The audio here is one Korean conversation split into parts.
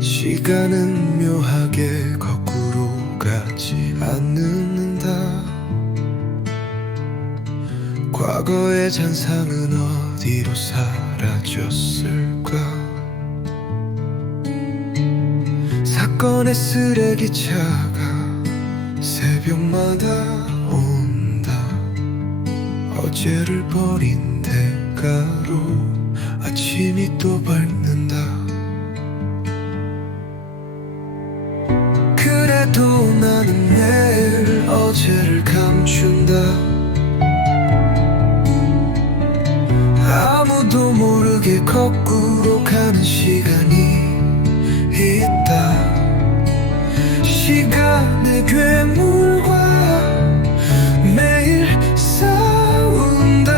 시간은 묘하게 거꾸로 가지 않는다. 과거의 잔상은 어디로 사라졌을까? 사건의 쓰레기차가 새벽마다 온다. 어제를 버린 대가로 아침이 또 밝 나는 매일 어제를 감춘다. 아무도 모르게 거꾸로 가는 시간이 있다. 시간의 괴물과 매일 싸운다.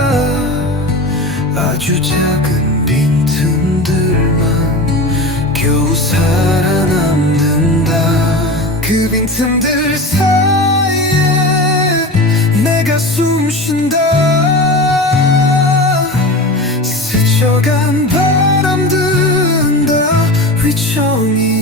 아주 작은 빈틈들만 겨우 살아남는다 그 빈틈들 사이에 내가 숨 쉰다. 스쳐간 바람들 다. 휘청인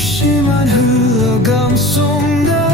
심한 흑암 속 나.